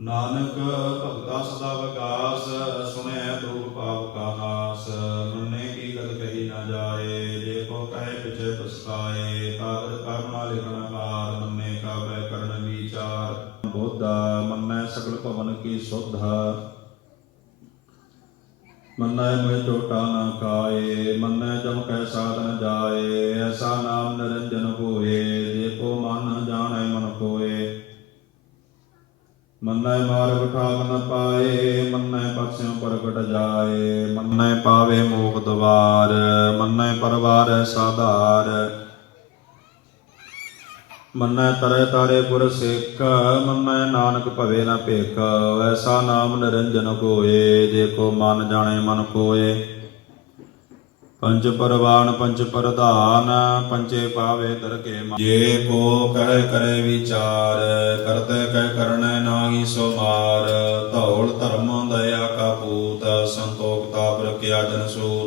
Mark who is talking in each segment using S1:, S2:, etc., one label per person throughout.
S1: ਨਾਨਕ ਭਗਤਾ ਸਦਾ ਵਿਕਾਸ ਸੁਣੈ ਦੁਖ ਪਾਪ ਕਾ ਨਾਸ, ਮੰਨੇ ਕੀ ਗਤ ਕਹੀ ਨਾ ਜਾਏ, ਜੇ ਕੋ ਕਹੇ ਪਿਛੇ ਪਛਤਾਏ, ਕਾਗਦ ਕਰਮਾ ਲਿਖਣਾ ਕਾਰ ਮੰਨੇ ਕਾ ਬੈ ਕਰਨ ਵਿਚਾਰ। ਬੋਧਾ, ਮੰਨੈ ਸਗਲ ਭਵਨ ਕੀ ਸੁਧਾ। ਮੰਨੈ ਮੋਇ ਟੋਟਾ ਨਾ ਕਾਏ, ਮੰਨੈ ਜਮ ਕੈ ਸਾਧਨ ਜਾਏ, ਐਸਾ ਮੰਨੈ ਮਾਰਗ ਠਾਕ ਨ ਪਾਏ, ਮੰਨੈ ਪਛਿਉ ਪ੍ਰਗਟ ਜਾਏ, ਮੰਨੈ ਪਾਵੇ ਮੋਖ ਦਵਾਰ, ਮੰਨੈ ਪਰਵਾਰ ਸਾਧਾਰ। ਮੰਨੈ ਤਰੇ ਤਾਰੇ ਪੁਰ ਸਿੱਖ, ਮੰਨੈ ਨਾਨਕ ਭਵੇ ਨ ਭੇਖ, ਐਸਾ ਨਾਮ ਨਿਰੰਜਨ ਕੋਏ, ਜੇ ਕੋ ਮਨ ਜਾਣੇ ਮਨ ਕੋਏ। ਪੰਚ ਪਰਵਾਨ ਪੰਚ ਪ੍ਰਧਾਨ ਪੰਚੇ ਪਾਵੇ ਦਰਕੇ ਮਾ- ਜੇ ਕੋ ਕਹਿ ਕਰੇ ਵਿਚਾਰ, ਕਰਤੇ ਕਹਿ ਕਰਨੈ ਨਾਹੀ ਸੋ ਮਾਰ ਧੌਲ ਧਰਮ ਦਇਆ ਕਾ ਪੂਤ ਸੰਤੋਖ ਤਾਪ ਰਖਿਆ ਜਨ ਸੋ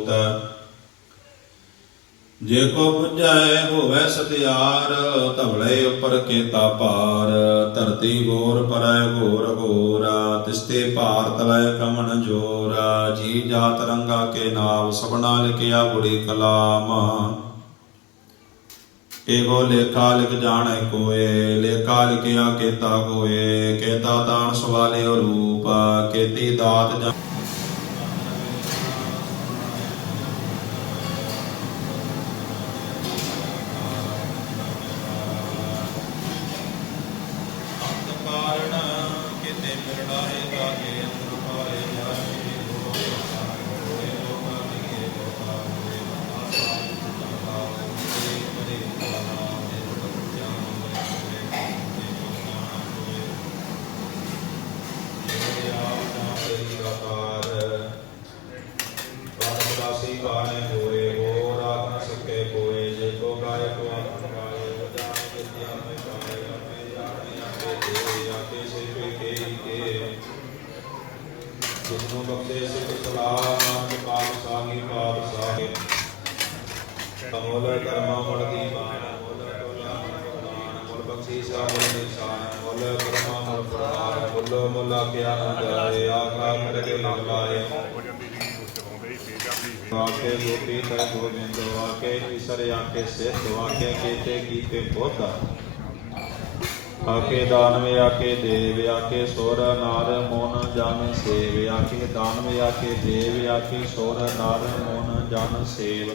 S1: ਜੇ ਕੋ ਪੁੱਜੈ ਹੋਵੇ ਸਤਿਆਰ, ਧਵਲੇ ਉੱਪਰ ਕੇਤਾ ਭਾਰ, ਧਰਤੀ ਗੋਰ ਪਰੈ ਘੋਰ ਘੋਰਾ, ਤਿਸਤੇ ਭਾਰ ਤਲੈ ਕਮਨ ਜੋਰਾ, ਜੀ ਜਾਤ ਰੰਗਾ ਕੇ ਨਾਮ, ਸਭਨਾ ਲਿਖਿਆ ਬੁੜੀ ਕਲਾਮ। ਏਗੋ ਲੇਖਾ ਲਿਖ ਜਾਣੈ ਕੋਏ, ਲੇਖਾ ਲਿਖਿਆ ਕੇਤਾ ਕੋਏ ਕੇਤਾ ਤਾਣ ਸਵਾਲੇ ਰੂਪ, ਕੇਤੀ ਦਾਤ ਜਾ ਅੰਤ ਕਾਰਣ ਕਿਤੇ ਮਿਰੜਾਏ ਲਾਗੇ ਅੰਦਰ ਪਾਏ ਜਾਏ ਹੋਏ ਹੋਏ ਲੋਕਾਂ ਦੀ ਲੋਕਾਂ ਹੋਏ ਆਸਾ ਸੁਤਾ ਹੋਏ ਮਰੇ ਕਾਲਾ ਦੇ ਬੱਚਾ ਹੋਏ ਹੋਏ ਹੋਏ ਜੇ ਆਪ ਨਾ ਕਰੀ ਆਕਾਰ ਬਾਦ ਦਾਸੀ ਗਾਣੇ ਹੋਏ ਹੋ ਰਾਤ ਨ ਸਕੇ ਕੋਏ ਜੇ ਕੋ ਗਾਇ ਕੋ ਆਪਨ ਗਾਏ ਵਜਾਣੇ ਵਿਦਿਆ ਮੈਂ ਗਾਏ ਮੈਂ ਜਾਣੇ ਆਪੇ ਦੇ ਆਪੇ ਸੇ ਪੇ ਕੇ ਕੇ ਜਿਸਨੂੰ ਬਖਸ਼ੇ ਸਿਖ ਸਲਾਮ ਪਾਪ ਸਾਹੀ ਪਾਪ ਸਾਹੇ ਅਮੋਲ ਕਰਮਾ ਮਲ ਦੀ ਮਾਨ, ਮੁੱਲ ਟੋਲਾ ਮਾਨ ਮੁੱਲ ਬਖਸ਼ੀ ਸਾ ਮੁੱਲ ਨਿਸ਼ਾਨ, ਮੁੱਲ ਕਰਮਾ ਮੁੱਲ ਪ੍ਰਮਾਨ ਮੁੱਲ ਮੁੱਲਾ ਕਿਆ ਨਾ ਜਾਏ ਕਰ ਕੇ ਲਗ ਲਾਏ।
S2: ਹੋ
S1: ਗੋਪੀ ਤੈ ਗੋਬਿੰਦ ਵਾਕੇ ਈਸ਼ਰ, ਆਕੇ ਸਿੱਧ ਵਾਕੇ ਕੀਤੇ ਕੀਤੇ ਬੁੱਧ। ਆਕੇ ਦਾਨਵੇ, ਆਕੇ ਦੇਵ, ਆਕੇ ਸੋਰ ਨਾਰ ਮੋਨ ਜਨ ਸੇਵ। ਆਕੇ ਦਾਨਵੇ, ਆਕੇ ਦੇਵ, ਆਕੇ ਸੋਰ ਨਾਰ ਮੋਨ ਜਨ ਸੇਵ।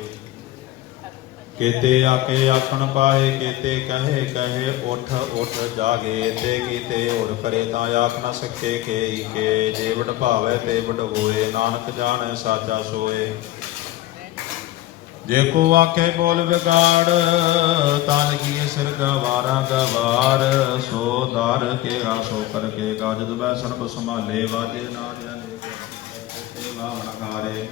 S1: ਕੀਤੇ ਆਕੇ ਆਖਣ ਪਾਏ ਕੀਤੇ ਕਹੇ ਕਹੇ, ਉਠ ਉਠ ਜਾਗੇ। ਤੇ ਕੀਤੇ ਹੋਰ ਕਰੇ ਤਾਂ ਆਖ ਨਾ ਸਕੇ ਕੇ ਕੇ ਜੇ ਵਡ ਭਾਵੇ ਤੇ ਵਡ ਹੋਏ ਨਾਨਕ ਜਾਣੈ ਸਾਚਾ ਸੋਏ। ਜੇ ਕੋ ਆਖੇ ਬੋਲ ਵਿਗਾੜ ਤਾਂ ਲਗੀਏ ਸਿਰ ਗਵਾਰਾ ਗਵਾਰ। ਸੋ ਦਰ ਕੇ ਸੋ ਕਰਕੇ ਗਾਜਦ ਬੈ ਸਰਬ ਸੰਭਾਲੇ ਵਾਜੇ ਨਾ ਜਾਣੇ ਤੇ ਵਾਵਣਕਾਰੇ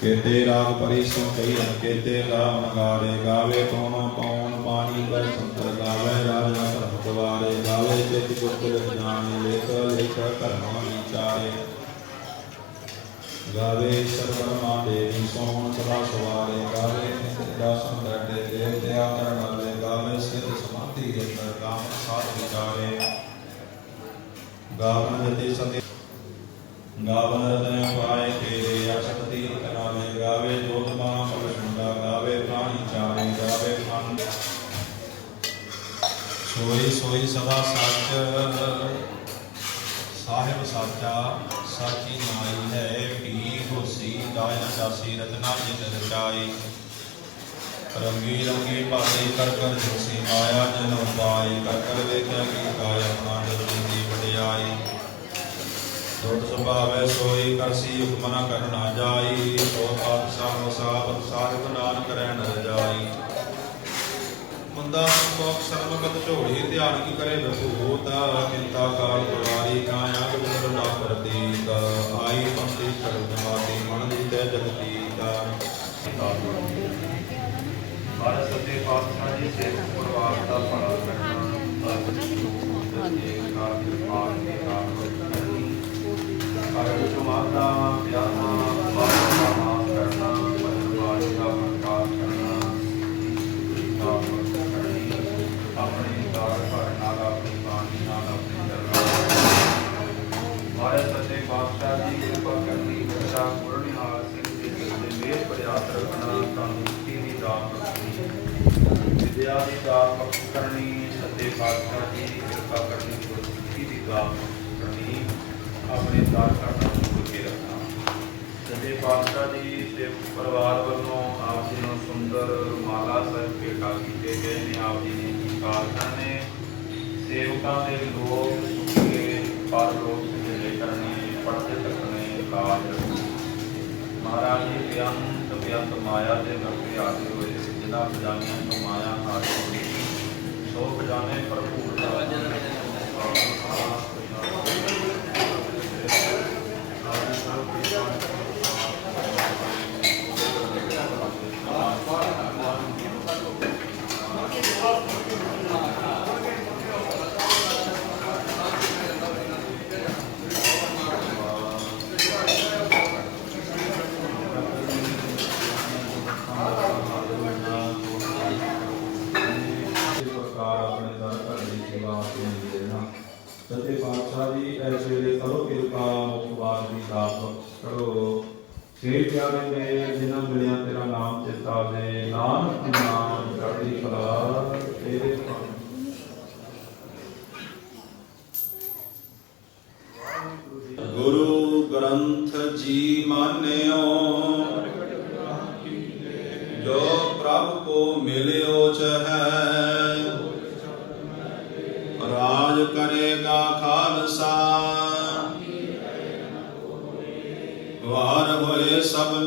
S1: ਕੇਤੇ ਰਾਗ ਪਰੀ ਸੋ ਕਈ ਕੇਤੇ ਰਾਮ ਗਾਰੇ ਗਾਵੇ ਕੋਣ ਪਉਣ ਪਾਣੀ ਬੈ ਸੰਤਰ ਗਾਵੇ, ਰਾਜਾ ਧਰਮ ਦਵਾਰੇ ਗਾਵੇ ਚਿਤ ਗੁਰਤ ਜਾਣੇ, ਲੇਖ ਲੇਖ ਕਰਮ ਵਿਚਾਰੇ। ਗਾਵੇ ਸਰਵਣ ਮਾਡੇ ਸੋਹਣ ਸਦਾ ਸਵਾਰੇ, ਗਾਵੇ ਨਿਤ ਦਾਸਨ ਡਾਡੇ ਦੇਵ ਦਇਆ ਕਰਨ ਵਾਲੇ, ਗਾਵੇ ਸਿਧ ਸਮਾਧੀ ਅੰਦਰ ਕਾਮ ਸਾਧ ਵਿਚਾਰੇ। ਗਾਵਨ ਜਤੇ ਸਤੇ ਗਾਵਨ ਰਤਨ ਪਾਏ ਤੇਰੇ ਸੋਈ ਸੋਈ ਸਦਾ ਸੱਚ। ਸਾਹਿਬ ਸਾਚਾ, ਸਾਚੀ ਨਾਈ ਹੈ, ਭੀ ਹੋਸੀ ਦਾਇਨ ਦਾਸੀ ਰਤਨਾ ਜਿਨ ਰਚਾਈ। ਰੰਗੀ ਰੰਗੀ ਭਾਈ ਕਰ ਕਰ ਜੋਸੀ ਮਾਇਆ ਜਨ ਉਪਾਈ ਕਰ ਕਰ ਵੇਖਿਆ ਕੀ ਕਾਇ ਆਪਣਾ ਦੀ ਵਡਿਆਈ। ਦੁੱਧ ਸੁਭਾਵੈ ਸੋਈ ਕਰਸੀ ਹੁਕਮ ਨ ਕਰਨਾ ਜਾਈ। ਸੋ ਪਾਤਸ਼ਾਹ ਸਾਬਤ ਸਾਹਿਬ ਨਾਨਕ ਰਹਿਣ ਰਜਾਈ। ਮੁੰਦਾ ਕੋਕ ਸਰਮਗਤ ਝੋੜੀ ਧਿਆਨ ਕੀ ਕਰੇ ਬਸੂਤ ਚਿੰਤਾ ਕਾਲ ਕੁਵਾਰੀ ਕਾਇਆ ਗੁਰ ਨਾ ਪ੍ਰਤੀਕ ਆਈ ਪੰਥੀ ਸਰਬ ਮਾਤੀ ਮਨ ਦੀ ਤੈ ਜਗਤੀਕ
S2: ਬਾਰਹ ਸੱਚੇ ਪਾਤਸ਼ਾਹ ਜੀ ਸੇ ਪਰਿਵਾਰ ਦਾ ਭਲਾ ਕਰਨਾ ਸੱਚੇ ਕਾਰ ਕਿਰਪਾਲ ਦੀ ਕਾਰ ਕਰਨੀ। ਹਰ ਇੱਕ ਮਾਤਾ ਸਾਹਿਬ ਭੇਟਾ ਕੀਤੇ ਗਏ ਨੇ, ਆਪ ਜੀ ਨੇ ਜੀ ਨੇ ਸੇਵਕਾਂ ਦੇ ਲੋਕ ਸੁਖੇ ਪਰ ਲੋਕ ਜਿਹੜੇ ਕਰਨੇ ਪੜਦੇ ਤੱਕਣੇ ਲਾਜ ਮਹਾਰਾਜ ਜੀ, ਬੇਅੰਤ ਬੇਅੰਤ ਮਾਇਆ ਦੇ ਨਰਕੇ ਆਦੇ ਹੋਏ, ਜਿਨ੍ਹਾਂ ਖਜ਼ਾਨਿਆਂ ਤੋਂ ਮਾਇਆ ਹਾਰ ਹੋਈ ਸੋ ਖਜ਼ਾਨੇ ਭਰਪੂਰ
S1: ਇਸ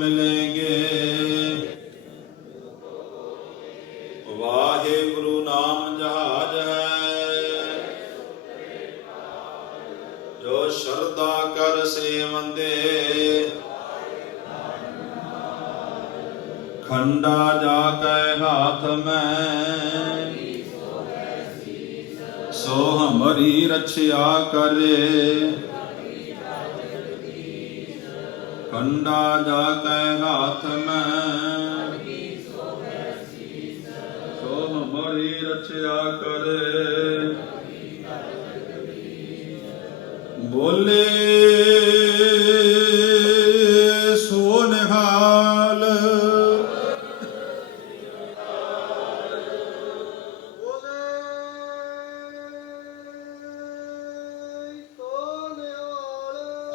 S1: ਹੋਏ ਸਭ ਵਾਹਿਗੁਰੂ ਨਾਮ ਜਹਾਜ ਹੈ। ਜੋ ਸ਼ਰਧਾ ਕਰ ਸੇਵੰਦੇ। ਖੰਡਾ ਜਾ ਕੈ ਹਾਥ ਮੈਂ। ਸੋ ਹਮਰੀ ਰਛਿਆ ਕਰੇ। ਕੰਡਾ ਜਾ ਕੈ ਹਾਥ ਮੈਂ। ਸੋ ਹਮਰੀ ਰਛਿਆ ਕਰੇ। ਬੋਲੇ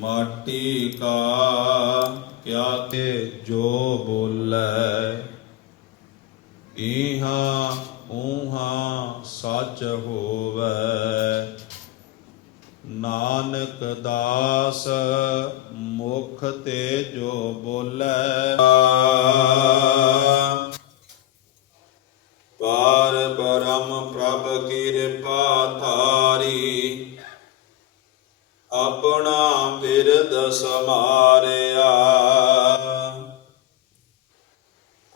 S1: ਮਾਟੀ ਕਾ ਕਿਆ ਤੇ ਜੋ ਬੋਲੇ ਇਹਾ ਊਹਾਂ ਸੱਚ ਹੋਵੇ। ਨਾਨਕ ਦਾਸ ਮੁਖ ਤੇ ਜੋ ਬੋਲੇ ਸਮਾਰਿਆ।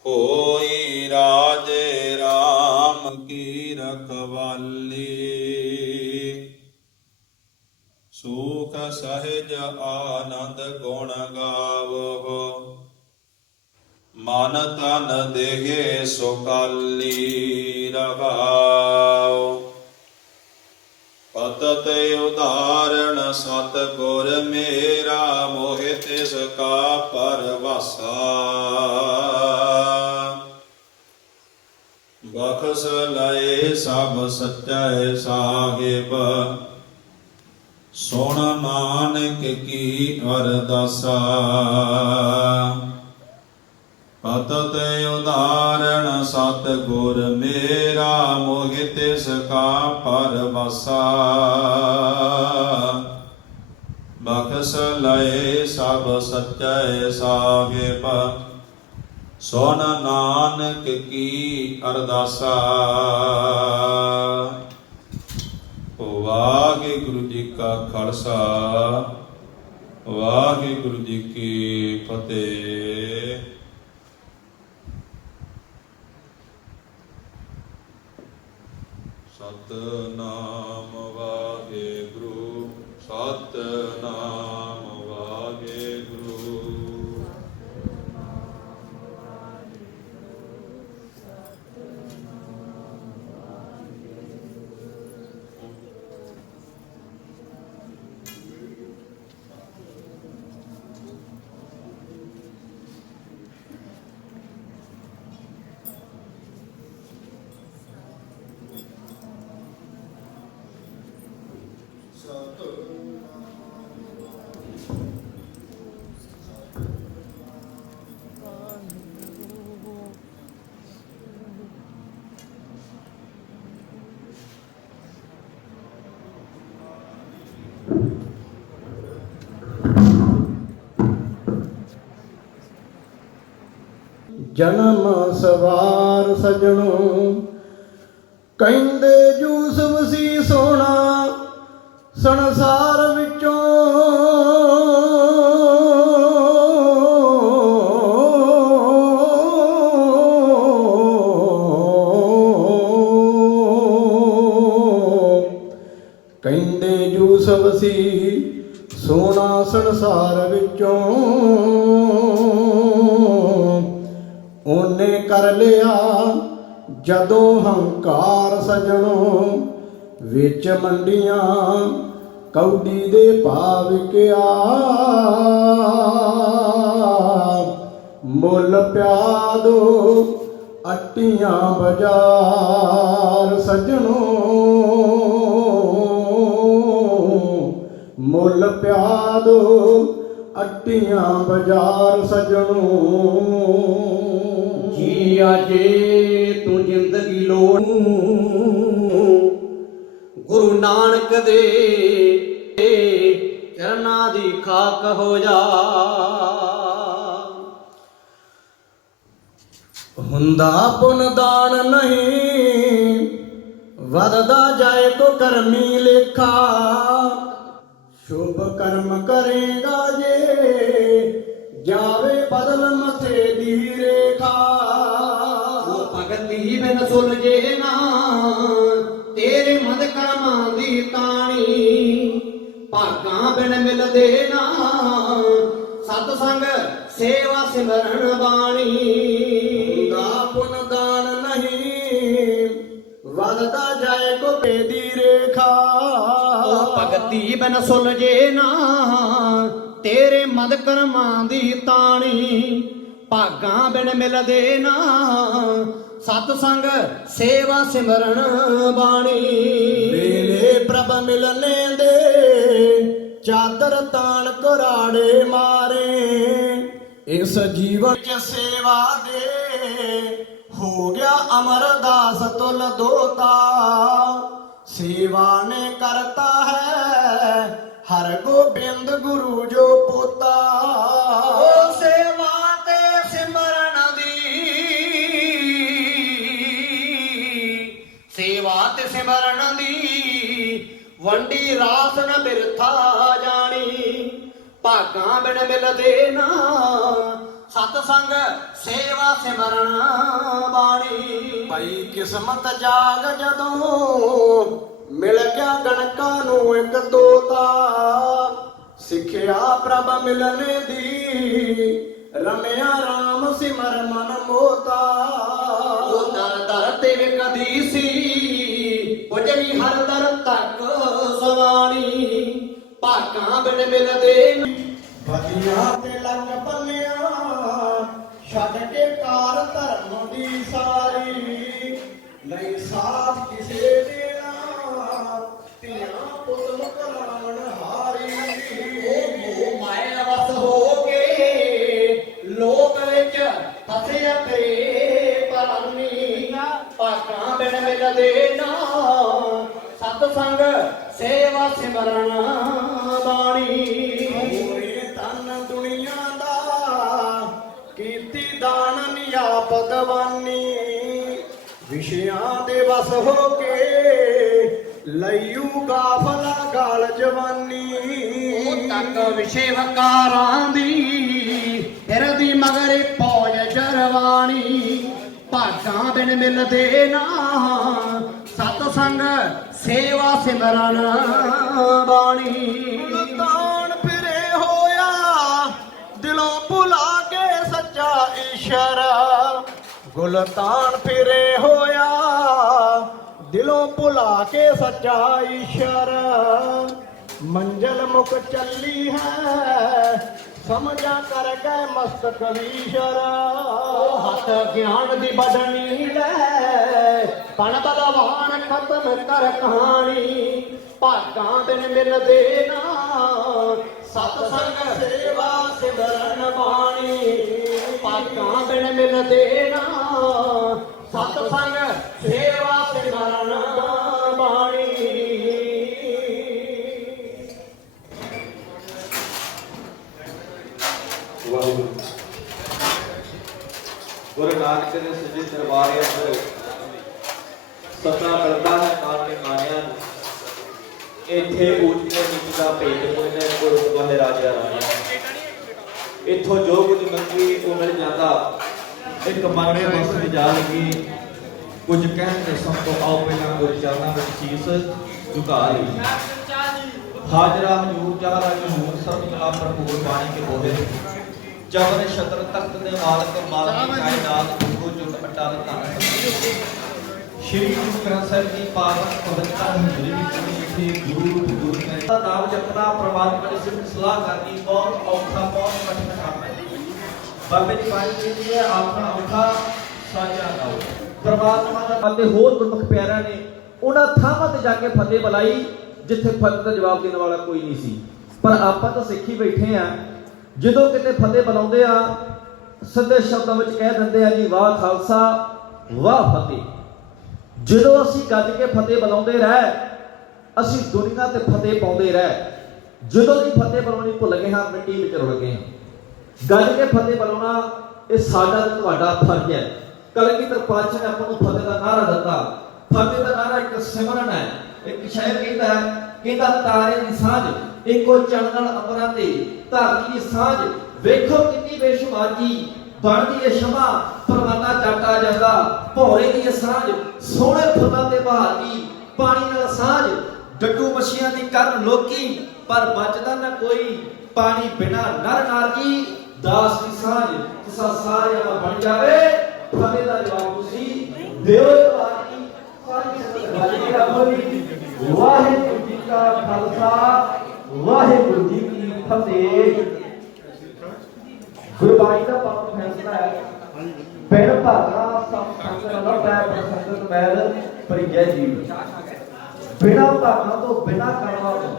S1: ਹੋਈ ਰਾਜੇ RAM ਕੀ ਰਖਵਾਲੀ। ਸੁਖ ਸਹਿਜ ਆਨੰਦ ਗੁਣ ਗਾਵੋ। ਮਨ ਤਨ ਦੇਗੇ ਸੁਖਾਲੀ ਰਵਾ ਪਤਤ ਉਦਾਹਰਣ ਸਤ ਗੁਰ ਮੇਰਾ, ਮੋਹਿ ਤਿਸ ਕਾ ਪਰਵਾਸਾ। ਬਖਸ ਲਏ ਸਭ ਸੱਚੈ ਸਾਹਿਬ। ਸੁਣ ਨਾਨਕ ਕੀ ਅਰਦਾਸਾ ਪਤਤ ਉਦਾਹਰਣ ਸਤ ਗੁਰ ਮੇਰਾ, ਮੋਹਿ ਤਿਸ ਕਾ ਪਰਵਾਸਾ। ਬਖਸ ਲਏ, ਸਭ ਸੱਚੈ ਸਾਹਿਬ ਸੁਨ ਨਾਨਕ ਕੀ ਅਰਦਾਸਾ। ਵਾਹਿਗੁਰੂ ਜੀ ਕਾ ਖਾਲਸਾ, ਵਾਹਿਗੁਰੂ ਜੀ ਕੀ ਫਤਿਹ। ਸਤਨਾਮ
S3: ਜਨਮ ਸਵਾਰ ਸਜਣੋ ਕਹਿੰਦੇ ਯੂਸਫ ਸੀ ਸੋਹਣਾ ਸੰਸਾਰ ਵਿੱਚੋਂ ਕਹਿੰਦੇ ਯੂਸਫ ਸੀ ਸੋਹਣਾ ਸੰਸਾਰ ਵਿੱਚੋਂ। ਉਹਨੇ ਕਰ ਲਿਆ ਜਦੋਂ ਹੰਕਾਰ ਸਜਣੋ ਵਿੱਚ ਮੰਡੀਆਂ ਕੌਡੀ ਦੇ ਭਾਵ ਕਿਆ? ਮੁੱਲ ਪਿਆਦੋ ਅਟੀਆਂ ਬਜ਼ਾਰ ਸੱਜਣੋ। ਮੁੱਲ ਪਿਆਦੋ ਅਟੀਆਂ ਬਜ਼ਾਰ ਸੱਜਣੋ। ਜੀ ਅਜੇ ਤੂੰ ਜ਼ਿੰਦਗੀ ਲੋੜ। ਗੁਰੂ ਨਾਨਕ ਦੇ ਚਰਨਾਂ ਦੀ ਖਾਕ ਹੋ ਜਾ। ਹੁੰਦਾ ਪੁੰਨ ਦਾਨ ਨਹੀਂ, ਵਧਦਾ ਜਾਏ ਕੋ ਕਰਮੀ ਲੇਖਾ। ਸ਼ੁਭ ਕਰਮ ਕਰੇਗਾ ਜੇ, ਜਾਵੇ ਬਦਲ ਮਥੇ ਦੀ ਰੇਖਾ। ਉਹ ਭਗਤੀ ਬਿਨ ਸੁਲਝੇ ਨਾ ਭਾਗਾਂ ਬਿਨ ਮਿਲਦੇ ਨਾ। ਸਤ ਸੰਗ ਸੇਵਾ ਸਿਮਰਨ ਬਾਣੀ। ਦਾ ਪੁੰਨ ਦਾਨ ਨਹੀਂ ਵਧਦਾ ਜਾਏ ਕੋ ਦੀ ਰੇਖਾ। ਭਗਤੀ ਬਿਨ ਸੁਲਝੇ ਨਾ ਤੇਰੇ ਮਦ ਕਰਮਾਂ ਦੀ ਤਾਣੀ। ਭਾਗਾਂ ਬਿਨ ਮਿਲਦੇ ਨਾ ਸਤ ਸੰਗ ਸੇਵਾ ਸਿਮਰਨ ਬਾਣੀ। ਵੇਲੇ ਪ੍ਰਭ ਮਿਲਨੇ ਦੇ ਚਾਦਰ ਤਾਣ ਘਰਾੜੇ ਮਾਰੇ, ਇਸ ਜੀਵਨ ਚ ਸੇਵਾ ਦੇ, ਹੋ ਗਿਆ ਅਮਰਦਾਸ ਤੁਲ ਦੋਤਾ ਸੇਵਾ ਨੇ ਕਰਤਾ ਹੈ ਹਰ ਗੋਬਿੰਦ ਗੁਰੂ ਜੋ ਪੋਤਾ। ਸੇਵਾ ਤੇ ਸਿਮਰਨ ਦੀ। ਸੇਵਾ ਤੇ ਸਿਮਰਨ ਦੀ। ਵੰਡੀ ਰਾਸ ਨ ਬਿਰਥਾ ਜਾਣੀ ਭਾਗਾਂ ਬਿਨ ਮਿਲਦੇ ਨਾ। ਸਤ ਸੰਗ ਸੇਵਾ ਸਿਮਰਨ ਬਾਣੀ। ਭਾਈ ਕਿਸਮਤ ਜਾਗ ਜਦੋਂ ਮਿਲ ਗਿਆ ਗਣਕਾਂ ਨੂੰ ਇੱਕ ਤੋਤਾ ਸਿੱਖਿਆ ਪ੍ਰਭ ਮਿਲਨੇ ਦੀ ਰਮਿਆ RAM ਸਿਮਰ ਮਨ ਮੋਤਾ। ਉਹ ਦਰ ਦਰ ਤੇ ਕਦੀ ਸੀ ਹਰ ਦਰ ਤੱਕ ਸਵਾਣੀ ਭਾਗਾਂ ਬਿਨ ਮਿਲਦੇ ਵਧੀਆਂ ਤੇ ਲੱਗ ਬੰਨਿਆ ਛੱਡ ਕੇ ਕਾਰ ਧਰਮ ਦੀ ਸਾਰੀ। ਨਹੀਂ ਸਾਥ ਕਿਸੇ ਦੇਣਾ ਧੀਆਂ ਪੁੱਤ ਮੁਕਰਾਣ ਹਾਰੀ ਉਹ ਮੋਹ ਮਾਇਆ ਵਸ ਹੋ ਕੇ ਲੋਕ ਵਿੱਚ ਫਸਿਆ ਤੇ ਪਰਾਨੀ ਭਾਗਾਂ ਬਿਨ ਮਿਲਦੇ। ਸਤ ਸੰਗ ਸੇਵਾ ਸਿਮਰਨ ਬਾਣੀ। ਹੋਰੇ ਤਨ ਦੁਨੀਆ ਦਾ ਕੀਤੀ ਦਾਨ ਨਿਆਪਤ ਬਾਨੀ ਵਿਸ਼ਿਆਂ ਦੇ ਵਸ ਹੋ ਕੇ ਲਈਊ ਕਾਫਲਾ ਗਾਲ ਜਵਾਨੀ।
S4: ਉਹ ਤੱਕ ਵਿਸ਼ੇ ਵਕਾਰਾਂ ਦੀ ਫਿਰਦੀ ਮਗਰ ਪੌਜ ਜਰਵਾਣੀ। ਭਾਗਾਂ ਬਿਨ ਮਿਲਦੇ ਨਾ ਸਤ ਸੰਗ ਸੇਵਾ ਸਿਮਰਨ ਬਾਣੀ।
S3: ਤਾਣ ਫਿਰੇ ਹੋਇਆ, ਦਿਲੋਂ ਭੁਲਾ ਕੇ ਸੱਚਾ ਇਸ਼ਾਰਾ ਗੁਲਤਾਨ ਫਿਰੇ ਹੋਇਆ, ਦਿਲੋਂ ਭੁਲਾ ਕੇ ਸੱਚਾ ਇਸ਼ਾਰਾ ਮੰਜ਼ਲ ਮੁਕ ਚੱਲੀ ਹੈ। ਸਮਝਾ ਕਰ ਗਏ ਮਸਤਕ ਵੀਸ਼ਰਾ
S4: ਹੱਥ ਗਿਆਨ ਦੀ ਬਦਨੀ ਲੈ। ਪਣ ਬਲਵਾਨ ਖਤਮ ਕਰ ਕਹਾਣੀ। ਭਾਗਾਂ ਬਿਨ ਮਿਲਦੇ ਨਾ। ਸਤ ਸੰਗ ਸੇਵਾ ਸਿਮਰਨ ਬਾਣੀ। ਭਾਗਾਂ ਬਿਨ ਮਿਲਦੇ ਨਾ। ਸਤ ਸੰਗ ਸੇਵਾ ਸਿਮਰਨ
S2: ਗੁਰੂ ਨਾਨਕ ਦੇ ਸੱਜੇ ਦਰਬਾਰ ਅੰਦਰ ਸਤਨਾ ਕਰਦਾ ਹੈ ਕਾਨ ਨੇ ਮਾਨਿਆ ਨੂੰ। ਇੱਥੇ ਉੱਚ ਤੇ ਨੀਚ ਦਾ ਭੇਦ ਹੋਏ ਨੇ ਗੁਰੂ ਵਾਲੇ ਰਾਜਾ ਰਾਣੀ ਇੱਥੋਂ ਜੋ ਕੁਝ ਮੰਗੀ, ਉਹ ਮਿਲ ਜਾਂਦਾ। ਇੱਕ ਮਨ ਦੇ ਵਸ ਵਿੱਚ ਜਾ ਲੱਗੀ। ਕੁਝ ਕਹਿਣ ਦੇ ਸਭ ਤੋਂ ਆਓ ਪਹਿਲਾਂ ਗੁਰੂ ਚਰਨਾਂ ਵਿੱਚ ਸੀਸ ਝੁਕਾ ਲਈ। ਹਾਜ਼ਰਾ ਹਜੂਰ ਚਾਰਾ ਜਹੂਰ ਸਰਬ ਕਲਾ ਭਰਪੂਰ ਬਾਣੀ ਕੇ ਬੋਲੇ। ਜਬਰ ਸ਼ਤਰ ਤਖਤ ਦੇ ਮਾਲਕ ਮਾਲਕ ਕਾਇਨਾਤ ਗੁਰੂ ਜੁਗ ਅਟਲ ਧੰਨ ਸ਼੍ਰੀ ਗੁਰੂ ਗ੍ਰੰਥ ਸਾਹਿਬ ਜੀ ਪਾਵਨ ਪਵਿੱਤਰ ਹਜ਼ੂਰੀ ਵਿੱਚ ਮਿੱਠੇ ਗੁਰੂ ਗੁਰੂ ਦਾ ਨਾਮ ਜਪਣਾ ਪ੍ਰਮਾਤਮਾ ਦੀ ਸਿਫਤ ਸਲਾਹ ਕਰਨੀ ਬਹੁਤ ਔਖਾ ਬਹੁਤ ਕਠਿਨ ਕੰਮ ਹੈ। ਬਾਬੇ ਦੀ ਬਾਣੀ ਕਹਿੰਦੀ ਹੈ ਆਪਣਾ ਔਖਾ ਸਾਜਾ ਲਾਓ ਪ੍ਰਮਾਤਮਾ ਦਾ ਅਤੇ ਹੋਰ ਗੁਰਮੁਖ ਪਿਆਰਿਆਂ ਨੇ ਉਹਨਾਂ ਥਾਵਾਂ ਤੇ ਜਾ ਕੇ ਫਤਿਹ ਬੁਲਾਈ ਜਿੱਥੇ ਫਤਿਹ ਦਾ ਜਵਾਬ ਦੇਣ ਵਾਲਾ ਕੋਈ ਨਹੀਂ ਸੀ। ਪਰ ਆਪਾਂ ਤਾਂ ਸਿੱਖੀ ਬੈਠੇ ਆ ਜਦੋਂ ਕਿਤੇ ਫਤਿਹ ਬੁਲਾਉਂਦੇ ਆ ਸਿੱਧੇ ਸ਼ਬਦਾਂ ਵਿੱਚ ਕਹਿ ਦਿੰਦੇ ਆ ਜੀ, ਵਾਹ ਖਾਲਸਾ, ਵਾਹ ਫਤਿਹ। ਜਦੋਂ ਅਸੀਂ ਗੱਜ ਕੇ ਫਤਿਹ ਬੁਲਾਉਂਦੇ ਰਹਿ, ਅਸੀਂ ਦੁਨੀਆ ਤੇ ਫਤਿਹ ਪਾਉਂਦੇ ਰਹਿ। ਜਦੋਂ ਦੀ ਫਤਿਹ ਬੁਲਾਉਣੀ ਭੁੱਲ ਗਏ ਹਾਂ, ਮਿੱਟੀ ਵਿੱਚ ਰੁਲ ਗਏ ਹਾਂ। ਗੱਜ ਕੇ ਫਤਿਹ ਬੁਲਾਉਣਾ ਇਹ ਸਾਡਾ ਤੇ ਤੁਹਾਡਾ ਫਰਜ਼ ਹੈ। ਕਲਗੀਧਰ ਪਾਤਸ਼ਾਹ ਨੇ ਆਪਾਂ ਨੂੰ ਫਤਿਹ ਦਾ ਨਾਰਾ ਦਿੱਤਾ। ਫਤਿਹ ਦਾ ਨਾਰਾ ਇੱਕ ਸਿਮਰਨ ਹੈ। ਇੱਕ ਸ਼ਾਇਰ ਕਹਿੰਦਾ ਕਹਿੰਦਾ ਤਾਰੇ ਦੀ ਸਾਂਝ ਇੱਕੋ ਚੰਨ ਨਾਲ ਅੰਬਰਾਂ ਤੇ ਧਰਤੀ ਦੀ ਸਾਂਝ ਵੇਖੋ ਕਿੰਨੀ ਬੇਸ਼ੁਮਾਰ ਬਣਦੀ ਏ ਸ਼ਮਾ, ਪਰਵਾਨਾ ਜੱਟ ਜਾਂਦਾ, ਭੌਰੇ ਦੀ ਸਾਂਝ, ਸੋਹਣੇ ਫੁੱਲਾਂ ਤੇ ਬਹਾਰ ਪਾਣੀ ਨਾਲ ਸਾਂਝ, ਡੱਡੂ ਮੱਛੀਆਂ ਦੀ ਕਰਨ ਲੋਕੀ, ਪਰ ਬਚਦਾ ਨਾ ਕੋਈ ਪਾਣੀ ਬਿਨਾ ਨਰ ਨਾਰਜੀ ਦਾਸ ਦੀ ਸਾਂਝ ਤੁਸਾ ਸਾਰਿਆਂ ਦਾ ਬਣ ਜਾਵੇ ਫਤਿਹ ਦਾ ਜਵਾਬ ਤੁਸੀਂ ਦਿਓ ਜਵਾਨੀ ਸਾਰੀ ਸੰਗਤ ਵਾਹਿਗੁਰੂ ਜੀ ਕਾ ਖਾਲਸਾ। ਫਤਿਹ ਗੁਰਬਾਣੀ ਦਾ ਪੱਕ ਫੈਸਲਾ ਹੈ। ਬਿਨ ਭਾਗਾ ਸਭ ਸੰਗਤ ਨਾ ਪੈ ਪ੍ਰਸੰਗਤ ਮੈਲ ਪਰਿਜੈ ਜੀਵ। ਬਿਨਾ ਭਾਗਾ ਤੋਂ ਬਿਨਾ ਕਰਵਾ ਤੋਂ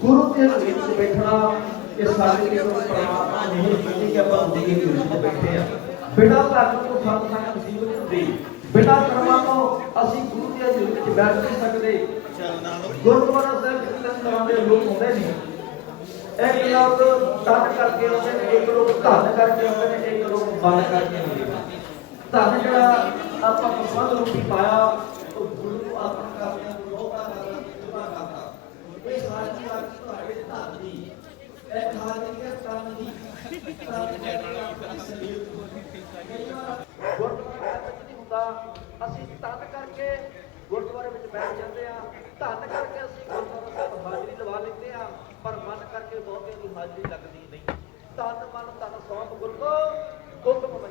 S2: ਗੁਰੂ ਦੇ ਵਿੱਚ ਬੈਠਣਾ, ਇਹ ਸਾਡੇ ਲਈ ਕੋਈ ਪਰਮਾਤਮਾ ਨਹੀਂ ਕੀਤੀ ਕਿ ਆਪਾਂ ਹੁੰਦੀ ਕਿ ਵਿੱਚ ਬੈਠੇ ਆ। ਬਿਨਾ ਭਾਗ ਤੋਂ ਸਤ ਸੰਗ ਮੁਸੀਬਤ ਹੁੰਦੀ। ਬਿਨਾ ਕਰਮਾਂ ਤੋਂ ਅਸੀਂ ਗੁਰੂ ਦੇ ਹਜ਼ੂਰ ਵਿੱਚ ਬੈਠ ਨਹੀਂ ਸਕਦੇ। ਗੁਰਦੁਆਰਾ ਸਾਹਿਬ ਵਿੱਚ ਤਿੰਨ ਤਰ੍ਹਾਂ ਦੇ ਲੋਕ ਹੁੰਦੇ ਨੇ। ਇੱਕ ਲੋਕ ਦਾਨ ਕਰਕੇ ਆਉਂਦੇ ਨੇ, ਇੱਕ ਲੋਕ ਧਨ ਕਰਕੇ ਆਉਂਦੇ ਨੇ, ਇੱਕ ਲੋਕ ਬੰਨ ਕਰਕੇ ਆਉਂਦੇ ਨੇ। ਧਨ ਜਿਹੜਾ ਆਪਾਂ ਪਸੰਦ ਰੂਪੀ ਪਾਇਆ, ਉਹ ਗੁਰੂ ਆਪਣ ਕਰਦੇ ਆ ਲੋਕਾਂ ਕਰਦਾ ਜਮਾ ਕਰਦਾ। ਇਹ ਸਾਰੀ ਗੱਲ ਤੁਹਾਡੇ ਧਨ ਦੀ। ਇਹ ਖਾਲੀ ਹੈ ਤਨ ਦੀ। ਅਸੀਂ ਤਨ ਕਰਕੇ ਗੁਰਦੁਆਰੇ ਵਿੱਚ ਬੈਠ ਜਾਂਦੇ ਆ ਧਨ ਕਰਕੇ ਅਸੀਂ ਗੁਰਦੁਆਰਾ ਸਾਹਿਬ ਹਾਜ਼ਰੀ ਲਵਾ ਲੈਂਦੇ ਆ ਪਰ ਮਨ ਕਰਕੇ ਬਹੁਤਿਆਂ ਦੀ ਹਾਜ਼ਰੀ ਲੱਗਦੀ ਨਹੀਂ। ਤਨ ਮਨ ਤਨ ਸੌਂਪ ਗੁਰ ਕੋ ਹੁਕਮ ਮੰਨਿਆ